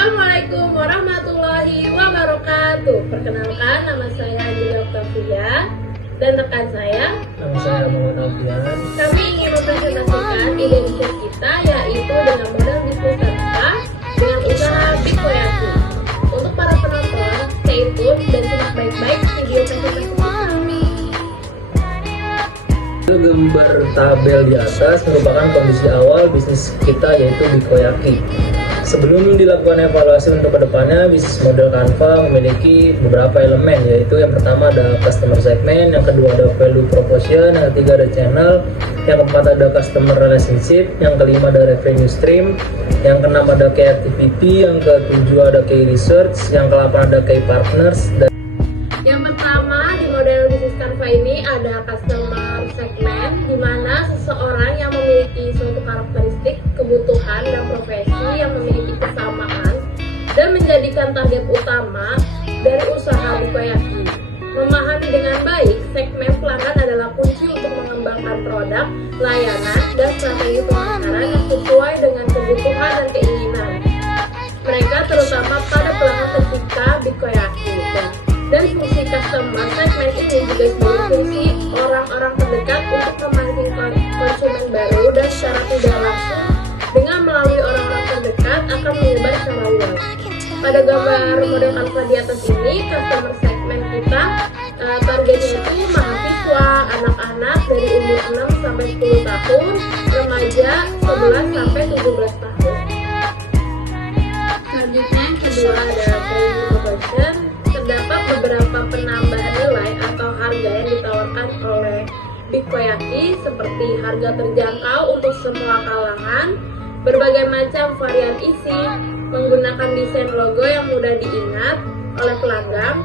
Assalamualaikum warahmatullahi wabarakatuh. Perkenalkan, nama saya Angelia Octavia dan rekan saya. Nama saya Muhammad Alfian. Kami ingin mempresentasikan ide bisnis kita, yaitu dengan model bisnis tanpa dengan usaha Bikoyaki. Untuk para penonton, stay tune dan simak baik-baik video presentasi kita. Gambar tabel di atas merupakan kondisi awal bisnis kita, yaitu Bikoyaki. Sebelum dilakukan evaluasi untuk kedepannya, bisnis model Canva memiliki beberapa elemen, yaitu yang pertama ada customer segment, yang kedua ada value proposition, yang ketiga ada channel, yang keempat ada customer relationship, yang kelima ada revenue stream, yang keenam ada key activity, yang ketujuh ada key research, yang ke-8 ada key partners. Yang pertama di model bisnis Canva ini ada customer segment, di mana seseorang yang memiliki suatu karakteristik, kebutuhan, dan profesi yang memiliki kesamaan dan menjadikan target utama dari usaha Bikoyaki. Memahami dengan baik segmen pelanggan adalah kunci untuk mengembangkan produk, layanan, dan strategi pemasaran yang sesuai dengan kebutuhan dan keinginan mereka, terutama pada pelanggan tercinta Bikoyaki. Dan fungsi customer segment ini juga sebagai fungsi orang-orang terdekat untuk memancing konsumen baru, dan secara tidak langsung dengan melalui orang-orang terdekat akan menyebar secara luas. Pada gambar model Canva di atas ini, customer segment kita targetnya itu mahasiswa, anak-anak dari umur 6 sampai 10 tahun, remaja 11 sampai 17 tahun. Selanjutnya yang kedua ada value proposition. Terdapat beberapa penambahan nilai atau harga yang ditawarkan oleh Bikoyaki, seperti harga terjangkau untuk semua kalangan, berbagai macam varian isi, menggunakan desain logo yang mudah diingat oleh pelanggan,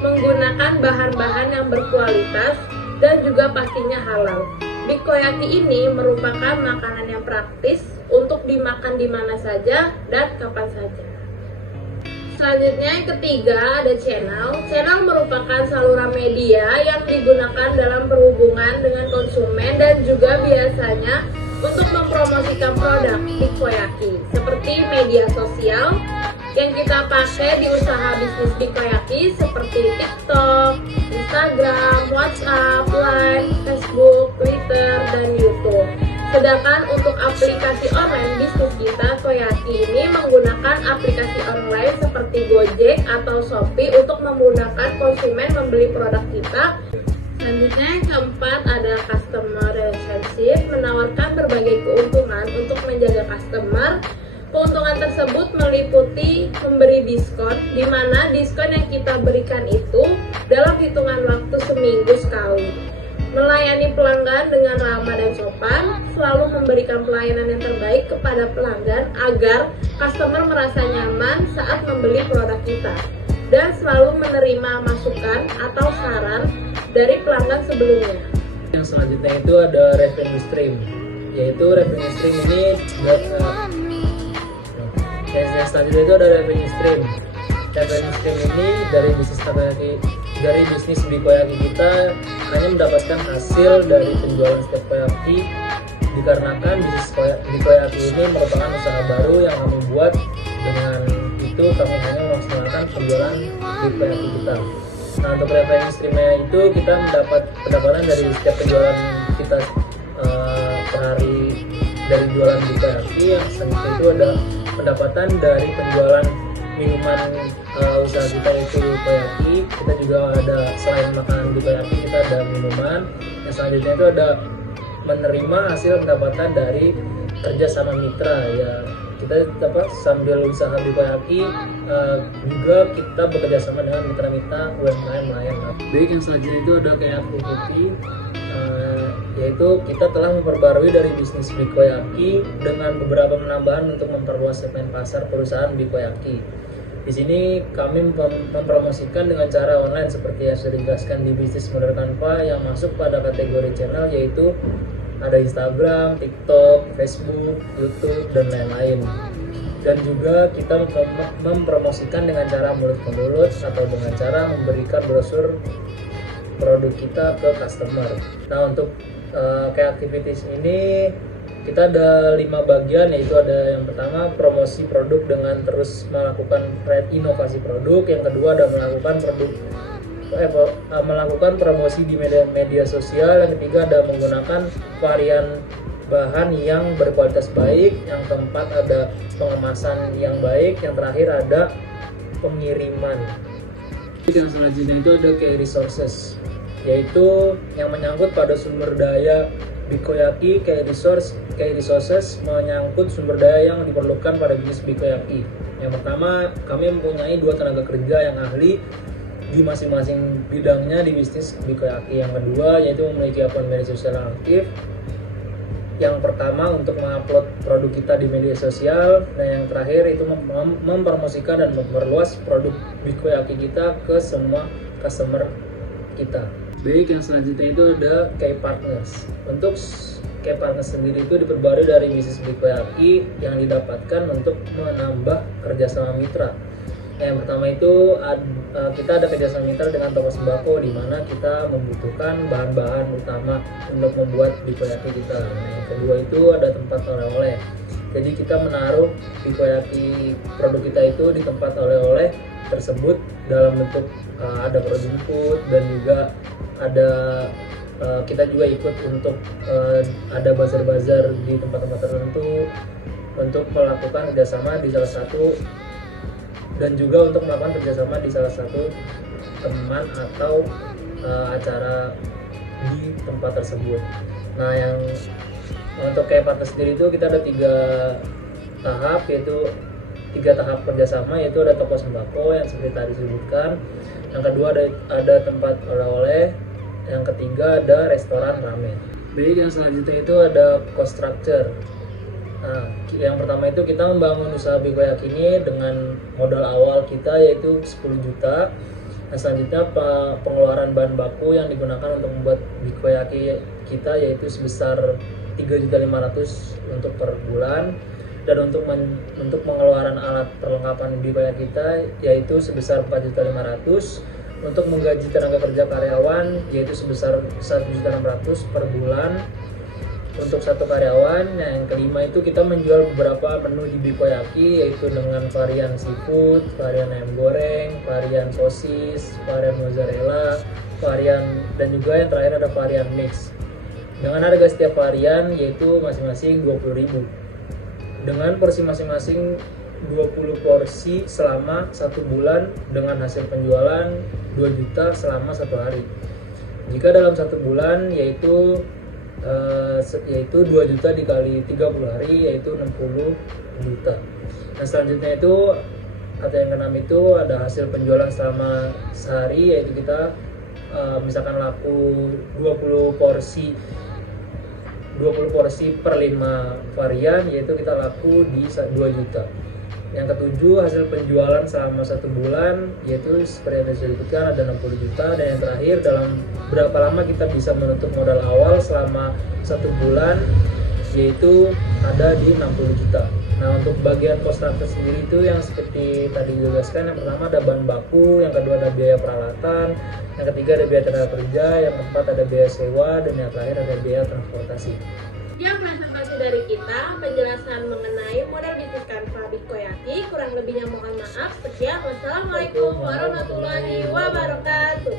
menggunakan bahan-bahan yang berkualitas, dan juga pastinya halal. Bikoyaki ini merupakan makanan yang praktis untuk dimakan di mana saja dan kapan saja. Selanjutnya yang ketiga ada channel. Channel merupakan saluran media yang digunakan dalam perhubungan dengan konsumen dan juga biasanya untuk mempromosikan produk Bikoyaki, seperti media sosial yang kita pakai di usaha bisnis Bikoyaki seperti TikTok, Instagram, WhatsApp, Line, Facebook, Twitter, dan YouTube. Sedangkan untuk aplikasi online bisnis kita, Bikoyaki ini menggunakan aplikasi online seperti Gojek atau Shopee untuk memudahkan konsumen membeli produk kita. Selanjutnya yang keempat ada customer relationship, menawarkan berbagai keuntungan untuk menjaga customer. Keuntungan tersebut meliputi memberi diskon, di mana diskon yang kita berikan itu dalam hitungan waktu seminggu sekali. Melayani pelanggan dengan ramah dan sopan, selalu memberikan pelayanan yang terbaik kepada pelanggan agar customer merasa nyaman saat membeli produk kita, dan selalu menerima masukan atau saran dari pelanggan sebelumnya. Yang selanjutnya itu ada revenue stream, yaitu revenue stream ini yang selanjutnya itu ada revenue stream. Revenue stream ini dari bisnis Bikoyaki kita hanya mendapatkan hasil dari penjualan setiap Bikoyaki, dikarenakan bisnis Bikoyaki ini merupakan usaha baru yang kami buat. Dengan itu kami hanya memaksimalkan penjualan Bikoyaki kita. Nah, untuk revenue streamnya itu kita mendapat pendapatan dari setiap penjualan kita per hari dari jualan Bikoyaki. Yang selanjutnya itu ada pendapatan dari penjualan minuman usaha kita itu Bikoyaki. Kita juga ada, selain makanan Bikoyaki, kita ada minuman. Yang selanjutnya itu ada menerima hasil pendapatan dari kerja sama mitra, ya kita sambil usaha Bikoyaki juga kita bekerja sama dengan mitra-mitra UMKM lain. Baik, yang selanjutnya itu ada kayak activity, yaitu kita telah memperbarui dari bisnis Bikoyaki dengan beberapa penambahan untuk memperluas segmen pasar perusahaan Bikoyaki. Di sini kami mempromosikan dengan cara online seperti yang sudah dijelaskan di bisnis model Canva, yang masuk pada kategori channel, yaitu ada Instagram, TikTok, Facebook, YouTube, dan lain-lain. Dan juga kita mempromosikan dengan cara mulut ke mulut atau dengan cara memberikan brosur produk kita ke customer. Nah, untuk kayak activities ini Kita ada 5 bagian, yaitu ada yang pertama promosi produk dengan terus melakukan inovasi produk, yang kedua ada melakukan promosi di media sosial, yang ketiga ada menggunakan varian bahan yang berkualitas baik, yang keempat ada pengemasan yang baik, yang terakhir ada pengiriman. Yang selanjutnya itu ada key resources, yaitu yang menyangkut pada sumber daya Bikoyaki. Key resources menyangkut sumber daya yang diperlukan pada bisnis Bikoyaki. Yang pertama, kami mempunyai 2 tenaga kerja yang ahli di masing-masing bidangnya di bisnis Bikoyaki. Yang kedua, yaitu memiliki akun media sosial yang aktif. Yang pertama untuk mengupload produk kita di media sosial, dan yang terakhir itu mempromosikan dan memperluas produk Bikoyaki kita ke semua customer kita. Baik, yang selanjutnya itu ada key partners. Untuk key partners sendiri itu diperbarui dari bisnis Bikoyaki yang didapatkan untuk menambah kerjasama mitra. Yang pertama itu kita ada kerjasama mitra dengan toko sembako, di mana kita membutuhkan bahan-bahan utama untuk membuat Bikoyaki kita. Yang kedua itu ada tempat oleh-oleh. Jadi kita menaruh Bikoyaki produk kita itu di tempat oleh-oleh tersebut dalam bentuk ada frozen food, dan juga ada kita juga ikut untuk ada bazar-bazar di tempat-tempat tertentu untuk melakukan kerjasama di salah satu, dan juga untuk melakukan kerjasama di salah satu teman atau acara di tempat tersebut. Nah, yang untuk kayak partner sendiri itu kita ada 3 tahap, yaitu 3 tahap kerjasama, yaitu ada toko sembako yang seperti tadi disebutkan, yang kedua ada tempat oleh-oleh, yang ketiga ada restoran ramen. Baik, yang selanjutnya itu ada cost structure. Nah, yang pertama itu kita membangun usaha Bikoyaki ini dengan modal awal kita yaitu 10 juta. Nah, selanjutnya pengeluaran bahan baku yang digunakan untuk membuat Bikoyaki kita yaitu sebesar 3.500.000 untuk per bulan, dan untuk pengeluaran alat perlengkapan Bikoyaki kita yaitu sebesar 4.500.000. Untuk menggaji tenaga kerja karyawan yaitu sebesar 1.600.000 per bulan untuk satu karyawan. Nah, yang kelima itu kita menjual beberapa menu di Bikoyaki, yaitu dengan varian seafood, varian ayam goreng, varian sosis, varian mozzarella, varian, dan juga yang terakhir ada varian mix. Dengan harga setiap varian yaitu masing-masing 20.000. Dengan porsi masing-masing 20 porsi selama 1 bulan, dengan hasil penjualan 2 juta selama 1 hari. Jika dalam 1 bulan yaitu 2 juta dikali 30 hari yaitu 60 juta. Nah, selanjutnya itu atau yang keenam itu ada hasil penjualan selama sehari, yaitu kita misalkan laku 20 porsi per 5 varian, yaitu kita laku di 2 juta. Yang ketujuh, hasil penjualan selama 1 bulan yaitu seperti yang disebutkan ada 60 juta. Dan yang terakhir, dalam berapa lama kita bisa menutup modal awal selama 1 bulan yaitu ada di 60 juta. Nah, untuk bagian cost structure sendiri itu yang seperti tadi dijelaskan, yang pertama ada bahan baku, yang kedua ada biaya peralatan, yang ketiga ada biaya tenaga kerja, yang keempat ada biaya sewa, dan yang terakhir ada biaya transportasi. Sekian presentasi dari kita, penjelasan mengenai model bisnis Canva Bikoyaki. Kurang lebihnya mohon maaf. Sekian, wassalamualaikum warahmatullahi wabarakatuh.